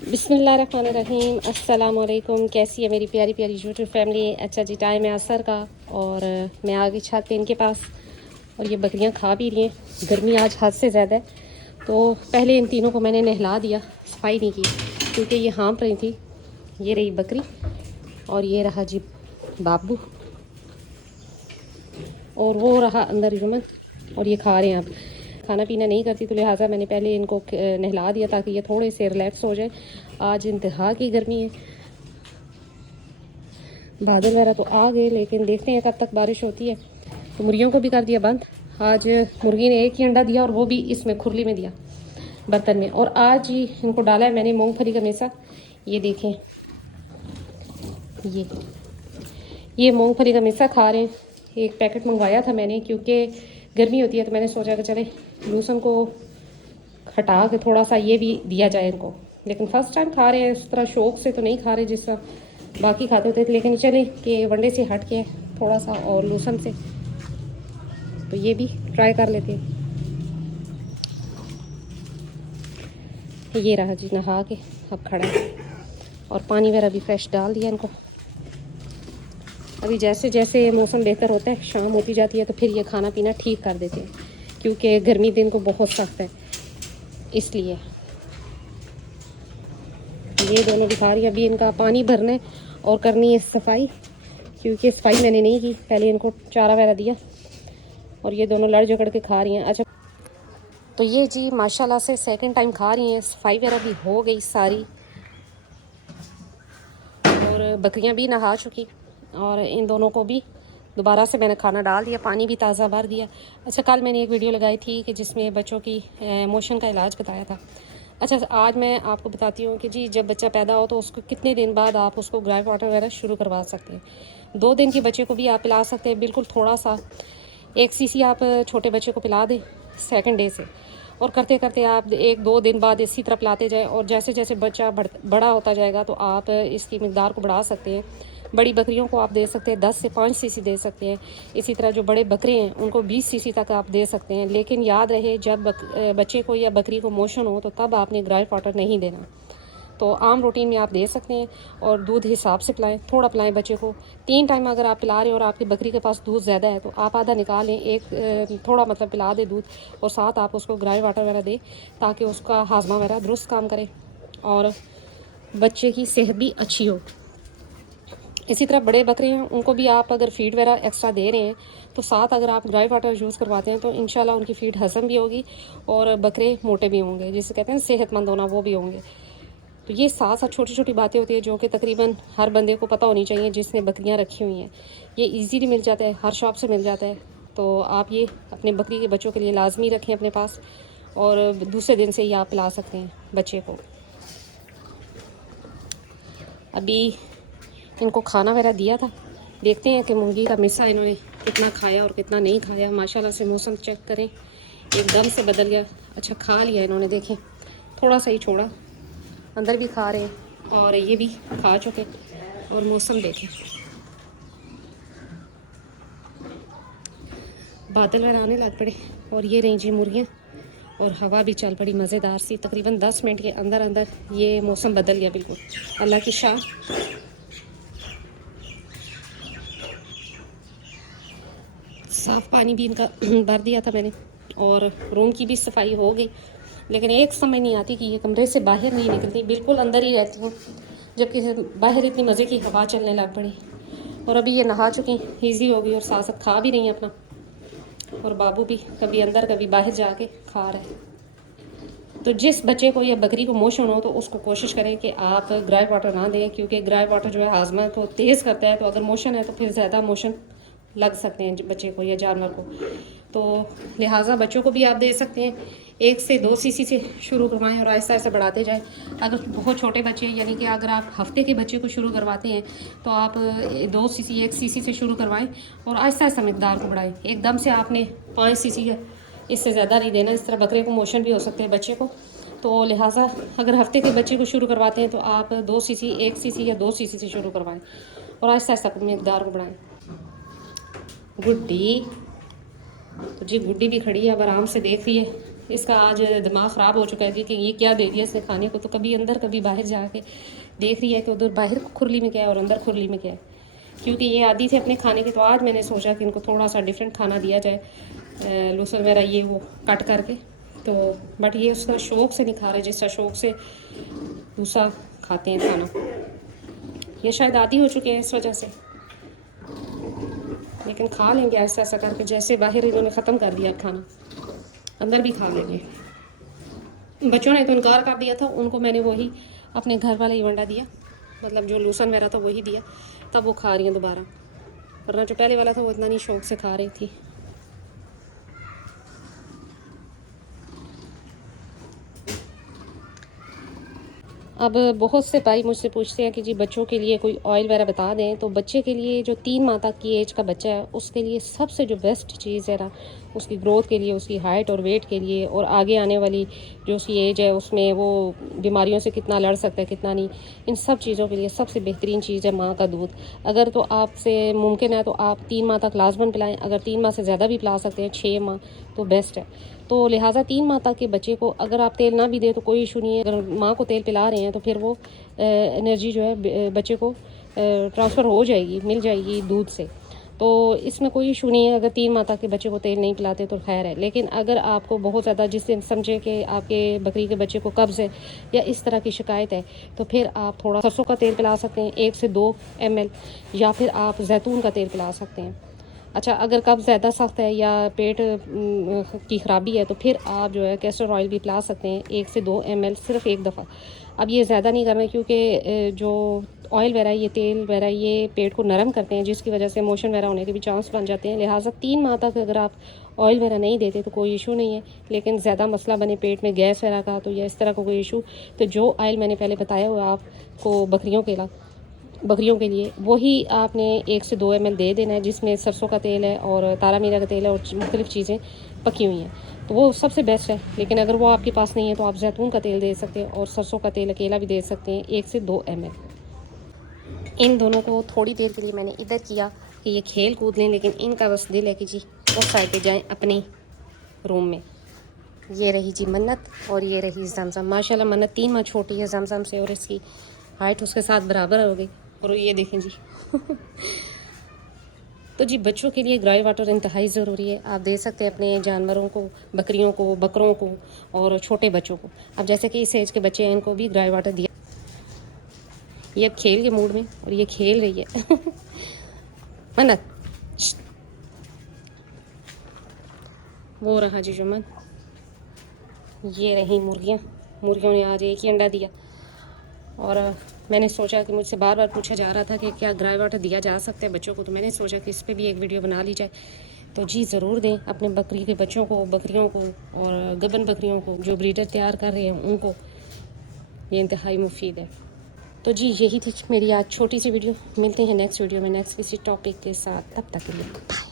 बिस्मिल्लाहिर्रहमानिर्रहीम। अस्सलाम वालेकुम। कैसी है मेरी प्यारी प्यारी यूट्यूब फैमिली। अच्छा जी, टाइम है असर का और मैं आ गई छत पे इनके पास और ये बकरियां खा भी रही हैं। गर्मी आज हद से ज़्यादा है, तो पहले इन तीनों को मैंने नहला दिया, सफाई नहीं की क्योंकि ये हाँफ रही थी। ये रही बकरी और ये रहा जी बाबू और वो रहा अंदर यमन और ये खा रहे हैं। अब खाना पीना नहीं करती तो लिहाजा मैंने पहले इनको नहला दिया ताकि ये थोड़े से रिलैक्स हो जाए। आज इंतहा की गर्मी है, बादल वगैरह तो आ गए लेकिन देखते हैं कब तक बारिश होती है। तो मुर्गियों को भी कर दिया बंद। आज मुर्गी ने एक ही अंडा दिया और वो भी इसमें खुरली में दिया, बर्तन में। और आज ही इनको डाला है मैंने मूंगफली का मेसा। ये देखें, ये मूंगफली का मेसा खा रहे हैं। एक पैकेट मंगवाया था मैंने क्योंकि गर्मी होती है, तो मैंने सोचा कि चले लूसन को हटा के थोड़ा सा ये भी दिया जाए इनको। लेकिन फ़र्स्ट टाइम खा रहे हैं, इस तरह शौक़ से तो नहीं खा रहे जिस तरह बाकी खाते होते थे। लेकिन चले कि वनडे से हट के थोड़ा सा और लूसन से, तो ये भी ट्राई कर लेते हैं। ये रहा जी नहा के अब खड़ा है और पानी वगैरह भी फ्रेश डाल दिया इनको। अभी जैसे जैसे मौसम बेहतर होता है, शाम होती जाती है, तो फिर ये खाना पीना ठीक कर देते हैं क्योंकि गर्मी दिन को बहुत सख्त है, इसलिए। ये दोनों दिखा रही है। अभी इनका पानी भरना है और करनी है सफाई, क्योंकि सफाई मैंने नहीं की। पहले इनको चारा वगैरह दिया और ये दोनों लड़ झगड़ के खा रही हैं। अच्छा, तो ये जी माशाल्लाह से सेकंड टाइम खा रही हैं। सफाई वगैरह भी हो गई सारी और बकरियां भी नहा चुकी और इन दोनों को भी दोबारा से मैंने खाना डाल दिया, पानी भी ताज़ा भर दिया। अच्छा, कल मैंने एक वीडियो लगाई थी कि जिसमें बच्चों की मोशन का इलाज बताया था। अच्छा, आज मैं आपको बताती हूँ कि जी जब बच्चा पैदा हो तो उसको कितने दिन बाद आप उसको ग्राइप वाटर वगैरह शुरू करवा सकते हैं। 2 दिन के बच्चे को भी आप पिला सकते हैं, बिल्कुल थोड़ा सा 1 सीसी आप छोटे बच्चे को पिला दें सेकंड डे से, और करते करते आप 1-2 दिन बाद इसी तरह पिलाते जाएँ। और जैसे जैसे बच्चा बड़ा होता जाएगा तो आप इसकी मकदार को बढ़ा सकते हैं। बड़ी बकरियों को आप दे सकते हैं 10 से 5 सीसी दे सकते हैं। इसी तरह जो बड़े बकरे हैं उनको 20 सीसी तक आप दे सकते हैं। लेकिन याद रहे, जब बच्चे को या बकरी को मोशन हो तो तब आपने ग्राइप वाटर नहीं देना। तो आम रूटीन में आप दे सकते हैं और दूध हिसाब से पिलाएं, थोड़ा पिलाएं बच्चे को। 3 टाइम अगर आप पिला रहे हैं और आपकी बकरी के पास दूध ज़्यादा है तो आप आधा निकाल लें, एक थोड़ा मतलब पिला दें दूध, और साथ आप उसको ग्राइप वाटर वगैरह दें ताकि उसका हाजमा वगैरह दुरुस्त काम करे और बच्चे की सेहत भी अच्छी हो। इसी तरह बड़े बकरे हैं, उनको भी आप अगर फीड वगैरह एक्स्ट्रा दे रहे हैं तो साथ अगर आप ग्राइप वाटर यूज़ करवाते हैं तो इंशाल्लाह उनकी फीड हज़म भी होगी और बकरे मोटे भी होंगे, जिसे कहते हैं सेहतमंद होना, वो भी होंगे। तो ये साथ साथ छोटी छोटी बातें होती है जो कि तकरीबन हर बंदे को पता होनी चाहिए जिसने बकरियां रखी हुई हैं। ये इजीली मिल जाता है, हर शॉप से मिल जाता है। तो आप ये अपने बकरी के बच्चों के लिए लाजमी रखें अपने पास और दूसरे दिन से ही आप पिला सकते हैं बच्चे को। अभी इनको खाना वगैरह दिया था, देखते हैं कि मुर्गी का मिसा इन्होंने कितना खाया और कितना नहीं खाया। माशाल्लाह से मौसम चेक करें, एकदम से बदल गया। अच्छा, खा लिया इन्होंने, देखें थोड़ा सा ही छोड़ा, अंदर भी खा रहे हैं और ये भी खा चुके। और मौसम देखें, बादल वगैरह आने लग पड़े और ये रही जी मुर्गियाँ और हवा भी चल पड़ी मज़ेदार सी। तकरीबन 10 मिनट के अंदर अंदर ये मौसम बदल गया बिल्कुल, अल्लाह की शान। साफ़ पानी भी इनका भर दिया था मैंने और रूम की भी सफाई हो गई। लेकिन एक समझ नहीं आती कि ये कमरे से बाहर नहीं निकलती, बिल्कुल अंदर ही रहती हूँ, जबकि बाहर इतनी मज़े की हवा चलने लग पड़ी। और अभी ये नहा चुकी, ईजी हो गई और साथ साथ खा भी रही हैं अपना। और बाबू भी कभी अंदर कभी बाहर जाके खा रहे हैं। तो जिस बच्चे को या बकरी को मोशन हो तो उसको कोशिश करें कि आप ग्राइप वाटर ना दें, क्योंकि ग्राइप वाटर जो है हाजमा को तेज़ करता है। तो अगर मोशन है तो फिर ज़्यादा मोशन लग सकते हैं बच्चे को या जानवर को। तो लिहाजा बच्चों को भी आप दे सकते हैं, 1 से 2 सीसी से शुरू करवाएं और आहिस्ता आहिस्ता बढ़ाते जाएं। अगर बहुत छोटे बच्चे हैं, यानी कि अगर आप हफ्ते के बच्चे को शुरू करवाते हैं तो आप 2 सीसी 1 सीसी से शुरू करवाएं और आहिस्ता आहिस्ता मकदार को बढ़ाएं। एकदम से आपने 5 सीसी इससे ज़्यादा नहीं देना, इस तरह बकरे को मोशन भी हो सकते हैं बच्चे को। तो लिहाजा अगर हफ्ते के बच्चे को शुरू करवाते हैं तो आप 2 सीसी 1 सीसी या 2 सीसी से शुरू करवाएं और आहिस्ता आहिस्ता मकदार को बढ़ाएं। गुड्डी, तो जी गुड्डी भी खड़ी है, अब आराम से देख रही है इसका आज दिमाग ख़राब हो चुका है कि ये क्या दे दिया इसने खाने को। तो कभी अंदर कभी बाहर जाके देख रही है कि उधर बाहर खुरली में क्या है और अंदर खुरली में क्या है, क्योंकि ये आदी थे अपने खाने के। तो आज मैंने सोचा कि इनको थोड़ा सा डिफरेंट खाना दिया जाए, लहसुन वगैरह ये वो काट करके। तो बट ये उसका शौक़ से नहीं खा रहे, जिस तरह शौक़ से दूसरा खाते हैं खाना। ये शायद आदी हो चुके हैं इस वजह से, लेकिन खा लेंगे ऐसा ऐसा करके। जैसे बाहर इन्होंने ख़त्म कर दिया खाना, अंदर भी खा लेंगे। बच्चों ने तो इनकार कर दिया था, उनको मैंने वही अपने घर वाला ही वंडा दिया, मतलब जो लहसुन वगैरह था वही दिया, तब वो खा रही हैं दोबारा। वरना जो पहले वाला था वो इतना नहीं शौक़ से खा रही थी। अब बहुत से भाई मुझसे पूछते हैं कि जी बच्चों के लिए कोई ऑयल वगैरह बता दें। तो बच्चे के लिए जो 3 माह तक की एज का बच्चा है, उसके लिए सबसे जो बेस्ट चीज़ है ना, उसकी ग्रोथ के लिए, उसकी हाइट और वेट के लिए, और आगे आने वाली जो उसकी एज है उसमें वो बीमारियों से कितना लड़ सकता है कितना नहीं, इन सब चीज़ों के लिए सबसे बेहतरीन चीज़ है माँ का दूध। अगर तो आपसे मुमकिन है तो आप 3 माह तक लाजमन पिलाएँ। अगर 3 माह से ज़्यादा भी पिला सकते हैं, 6 माह, तो बेस्ट है। तो लिहाजा 3 माह तक के बच्चे को अगर आप तेल ना भी दें तो कोई इशू नहीं है। अगर माँ को तेल पिला रहे हैं तो फिर वो एनर्जी जो है बच्चे को ट्रांसफ़र हो जाएगी, मिल जाएगी दूध से। तो इसमें कोई इशू नहीं है। अगर 3 माह तक के बच्चे को तेल नहीं पिलाते तो खैर है। लेकिन अगर आपको बहुत ज़्यादा, जिससे समझे कि आपके बकरी के बच्चे को कब्ज़ है या इस तरह की शिकायत है, तो फिर आप थोड़ा सरसों का तेल पिला सकते हैं 1 से 2 ml, या फिर आप जैतून का तेल पिला सकते हैं। अच्छा, अगर कब्ज़ ज़्यादा सख्त है या पेट की ख़राबी है तो फिर आप जो है कैस्टर ऑयल भी पिला सकते हैं 1 से 2 ml सिर्फ एक दफ़ा। अब ये ज़्यादा नहीं करना, क्योंकि जो ऑयल वगैरह, ये तेल वगैरह, ये पेट को नरम करते हैं, जिसकी वजह से मोशन वगैरह होने के भी चांस बन जाते हैं। लिहाजा 3 माह तक अगर आप ऑयल वगैरह नहीं देते तो कोई इशू नहीं है। लेकिन ज़्यादा मसला बने पेट में गैस वगैरह का, तो या इस तरह का कोई इशू, तो जो ऑयल मैंने पहले बताया हुआ आपको बकरियों के लिए, वही आपने 1 से 2 ml दे देना है, जिसमें सरसों का तेल है और तारा मीरा का तेल है और मुख्तलिफ़ चीज़ें पकी हुई हैं। तो वो सबसे बेस्ट है। लेकिन अगर वो आपके पास नहीं है तो आप जैतून का तेल दे सकते हैं और सरसों का तेल अकेला भी दे सकते हैं 1 से 2 ml। इन दोनों को थोड़ी देर के लिए मैंने इधर किया कि ये खेल कूद लें, लेकिन इनका बस दिल है कि जी उस साइड पे जाएं अपने रूम में। ये रही जी मन्नत और ये रही जमजम। माशाल्लाह मन्नत 3 माह छोटी है जमजम से और इसकी हाइट उसके साथ बराबर हो गई। और ये देखें जी तो जी बच्चों के लिए ग्राई वाटर इंतहाई ज़रूरी है। आप दे सकते हैं अपने जानवरों को, बकरियों को, बकरों को और छोटे बच्चों को। अब जैसे कि इस एज के बच्चे हैं, इनको भी ग्राई वाटर दिया। ये अब खेल के मूड में और ये खेल रही है मन्नत, वो रहा जी जुम्मन। ये रही मुर्गियों ने आज एक ही अंडा दिया। और मैंने सोचा कि मुझसे बार बार पूछा जा रहा था कि क्या ग्राई वाटर दिया जा सकता है बच्चों को, तो मैंने सोचा कि इस पर भी एक वीडियो बना ली जाए। तो जी ज़रूर दें अपने बकरी के बच्चों को, बकरियों को और गबन बकरियों को, जो ब्रीडर तैयार कर रहे हैं उनको। ये इंतहाई मुफीद है। तो जी यही थी मेरी आज छोटी सी वीडियो। मिलते हैं नेक्स्ट वीडियो में नेक्स्ट किसी टॉपिक के साथ। तब तक के लिए बाय।